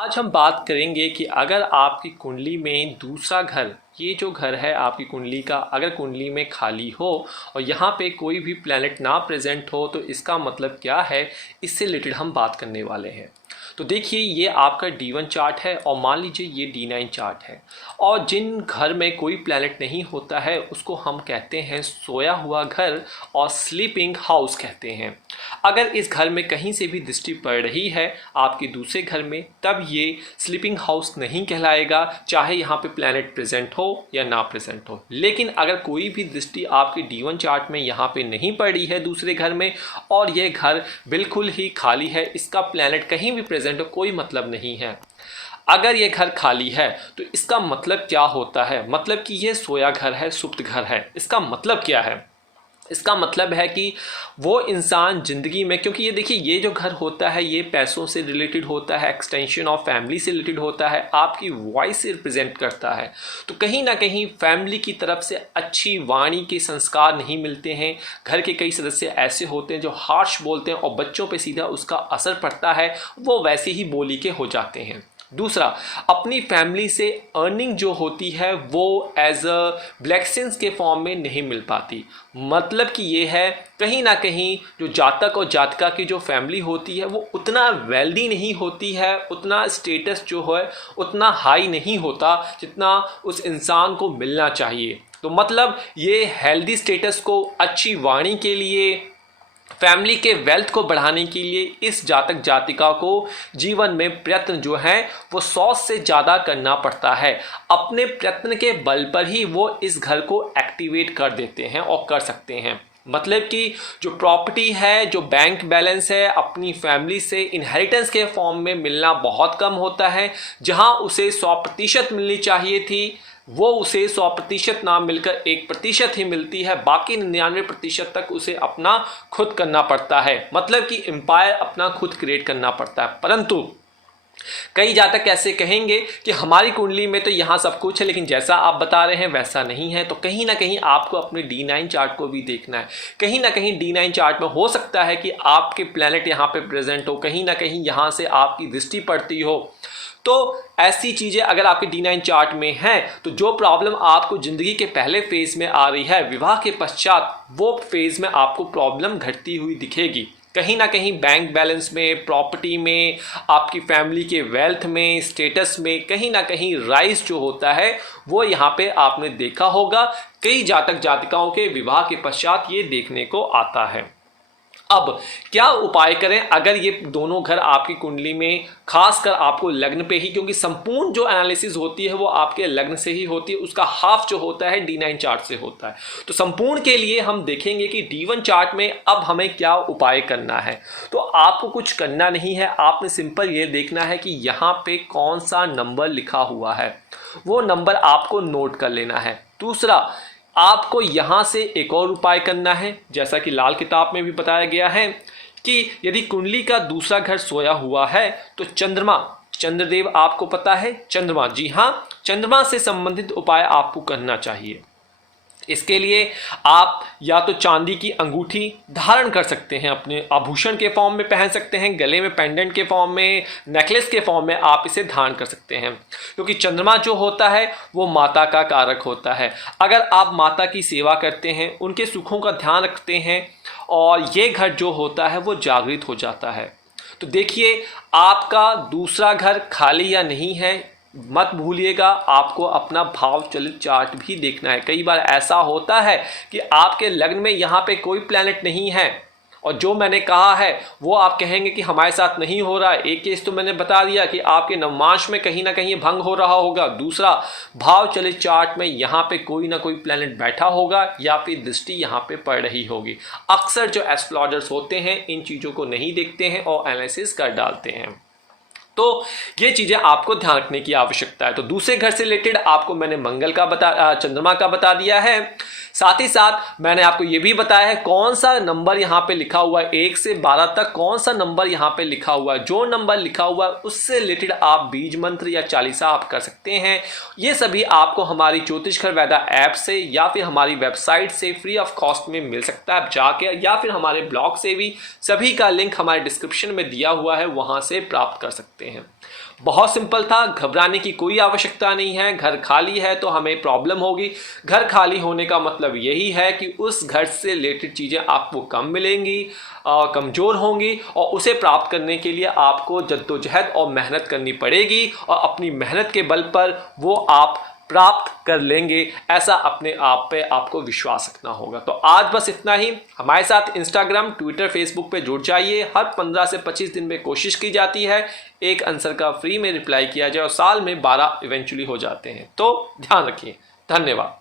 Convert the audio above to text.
आज हम बात करेंगे कि अगर आपकी कुंडली में दूसरा घर, ये जो घर है आपकी कुंडली का, अगर कुंडली में खाली हो और यहाँ पे कोई भी प्लैनेट ना प्रेजेंट हो तो इसका मतलब क्या है, इससे रिलेटेड हम बात करने वाले हैं। तो देखिए, ये आपका D1 चार्ट है और मान लीजिए ये D9 चार्ट है। और जिन घर में कोई प्लैनेट नहीं होता है उसको हम कहते हैं सोया हुआ घर और स्लीपिंग हाउस कहते हैं। अगर इस घर में कहीं से भी दृष्टि पड़ रही है आपके दूसरे घर में, तब ये स्लीपिंग हाउस नहीं कहलाएगा, चाहे यहाँ पे प्लैनेट प्रेजेंट हो या ना प्रेजेंट हो। लेकिन अगर कोई भी दृष्टि आपके D1 चार्ट में यहाँ पे नहीं पड़ी है दूसरे घर में और ये घर बिल्कुल ही खाली है, इसका प्लैनेट कहीं भी प्रेजेंट हो कोई मतलब नहीं है। अगर ये घर खाली है तो इसका मतलब क्या होता है, मतलब कि ये सोया घर है, सुप्त घर है। इसका मतलब क्या है? इसका मतलब है कि वो इंसान ज़िंदगी में, क्योंकि ये देखिए, ये जो घर होता है ये पैसों से रिलेटेड होता है, एक्सटेंशन ऑफ फैमिली से रिलेटेड होता है, आपकी वॉइस से रिप्रेजेंट करता है। तो कहीं ना कहीं फैमिली की तरफ से अच्छी वाणी के संस्कार नहीं मिलते हैं। घर के कई सदस्य ऐसे होते हैं जो हार्श बोलते हैं और बच्चों पे सीधा उसका असर पड़ता है, वो वैसे ही बोली के हो जाते हैं। दूसरा, अपनी फैमिली से अर्निंग जो होती है वो एज अ ब्लेसिंग्स के फॉर्म में नहीं मिल पाती। मतलब कि ये है, कहीं ना कहीं जो जातक और जातिका की जो फैमिली होती है वो उतना वेल्दी नहीं होती है, उतना स्टेटस जो है उतना हाई नहीं होता जितना उस इंसान को मिलना चाहिए। तो मतलब ये हेल्दी स्टेटस को अच्छी वाणी के लिए, फैमिली के वेल्थ को बढ़ाने के लिए इस जातक जातिका को जीवन में प्रयत्न जो है वो 100 से ज़्यादा करना पड़ता है। अपने प्रयत्न के बल पर ही वो इस घर को एक्टिवेट कर देते हैं और कर सकते हैं। मतलब कि जो प्रॉपर्टी है, जो बैंक बैलेंस है, अपनी फैमिली से इनहेरिटेंस के फॉर्म में मिलना बहुत कम होता है। जहां उसे 100% मिलनी चाहिए थी वो उसे 100% ना मिलकर 1% ही मिलती है, बाकी 99% तक उसे अपना खुद करना पड़ता है। मतलब कि एम्पायर अपना खुद क्रिएट करना पड़ता है। परंतु कई जातक ऐसे कहेंगे कि हमारी कुंडली में तो यहाँ सब कुछ है, लेकिन जैसा आप बता रहे हैं वैसा नहीं है। तो कहीं ना कहीं आपको अपने D9 चार्ट को भी देखना है। कहीं ना कहीं D9 चार्ट में हो सकता है कि आपके प्लैनेट यहाँ पे प्रेजेंट हो, कहीं ना कहीं यहाँ से आपकी दृष्टि पड़ती हो। तो ऐसी चीज़ें अगर आपके D9 चार्ट में हैं तो जो प्रॉब्लम आपको ज़िंदगी के पहले फेज में आ रही है, विवाह के पश्चात वो फेज में आपको प्रॉब्लम घटती हुई दिखेगी। कहीं ना कहीं बैंक बैलेंस में, प्रॉपर्टी में, आपकी फैमिली के वेल्थ में, स्टेटस में कहीं ना कहीं राइज जो होता है वो यहाँ पे आपने देखा होगा। कई जातक जातिकाओं के विवाह के पश्चात ये देखने को आता है। अब क्या उपाय करें अगर ये दोनों घर आपकी कुंडली में, खासकर आपको लग्न पे ही, क्योंकि संपूर्ण जो एनालिसिस होती है वो आपके लग्न से ही होती है, उसका हाफ जो होता है D9 चार्ट से होता है। तो संपूर्ण के लिए हम देखेंगे कि D1 चार्ट में अब हमें क्या उपाय करना है। तो आपको कुछ करना नहीं है, आपने सिंपल ये देखना है कि यहाँ पे कौन सा नंबर लिखा हुआ है, वो नंबर आपको नोट कर लेना है। दूसरा, आपको यहाँ से एक और उपाय करना है, जैसा कि लाल किताब में भी बताया गया है कि यदि कुंडली का दूसरा घर सोया हुआ है तो चंद्रमा, चंद्रदेव आपको पता है, चंद्रमा, जी हाँ, चंद्रमा से संबंधित उपाय आपको करना चाहिए। इसके लिए आप या तो चांदी की अंगूठी धारण कर सकते हैं, अपने आभूषण के फॉर्म में पहन सकते हैं, गले में पेंडेंट के फॉर्म में, नेकलेस के फॉर्म में आप इसे धारण कर सकते हैं। क्योंकि चंद्रमा जो होता है वो माता का कारक होता है। अगर आप माता की सेवा करते हैं, उनके सुखों का ध्यान रखते हैं और ये घर जो होता है वो जागृत हो जाता है। तो देखिए, आपका दूसरा घर खाली या नहीं है, मत भूलिएगा। आपको अपना भाव चलित चार्ट भी देखना है। कई बार ऐसा होता है कि आपके लग्न में यहाँ पे कोई प्लैनेट नहीं है और जो मैंने कहा है वो आप कहेंगे कि हमारे साथ नहीं हो रहा है। एक केस तो मैंने बता दिया कि आपके नवमांश में कहीं ना कहीं भंग हो रहा होगा। दूसरा, भाव चलित चार्ट में यहाँ पे कोई ना कोई प्लैनेट बैठा होगा या फिर दृष्टि यहाँ पे पड़ रही होगी। अक्सर जो एस्ट्रोलॉजर्स होते हैं इन चीज़ों को नहीं देखते हैं और एनालिसिस कर डालते हैं। तो ये चीज़ें आपको ध्यान रखने की आवश्यकता है। तो दूसरे घर से रिलेटेड आपको मैंने मंगल का चंद्रमा का बता दिया है। साथ ही साथ मैंने आपको ये भी बताया है कौन सा नंबर यहाँ पे लिखा हुआ है, 1 से 12 तक कौन सा नंबर यहाँ पे लिखा हुआ है। जो नंबर लिखा हुआ है उससे रिलेटेड आप बीज मंत्र या चालीसा आप कर सकते हैं। ये सभी आपको हमारी ज्योतिष घर वैदा ऐप से या फिर हमारी वेबसाइट से फ्री ऑफ कॉस्ट में मिल सकता है। आप जाके या फिर हमारे ब्लॉग से भी, सभी का लिंक हमारे डिस्क्रिप्शन में दिया हुआ है, वहाँ से प्राप्त कर सकते हैं। बहुत सिंपल था, घबराने की कोई आवश्यकता नहीं है। घर खाली है तो हमें प्रॉब्लम होगी। घर खाली होने का मतलब यही है कि उस घर से रिलेटेड चीज़ें आपको कम मिलेंगी, कमज़ोर होंगी, और उसे प्राप्त करने के लिए आपको जद्दोजहद और मेहनत करनी पड़ेगी, और अपनी मेहनत के बल पर वो आप प्राप्त कर लेंगे। ऐसा अपने आप पे आपको विश्वास रखना होगा। तो आज बस इतना ही। हमारे साथ इंस्टाग्राम, ट्विटर, फेसबुक पे जुड़ जाइए। हर 15 से 25 दिन में कोशिश की जाती है एक आंसर का फ्री में रिप्लाई किया जाए, और साल में 12 इवेंचुअली हो जाते हैं। तो ध्यान रखिए। धन्यवाद।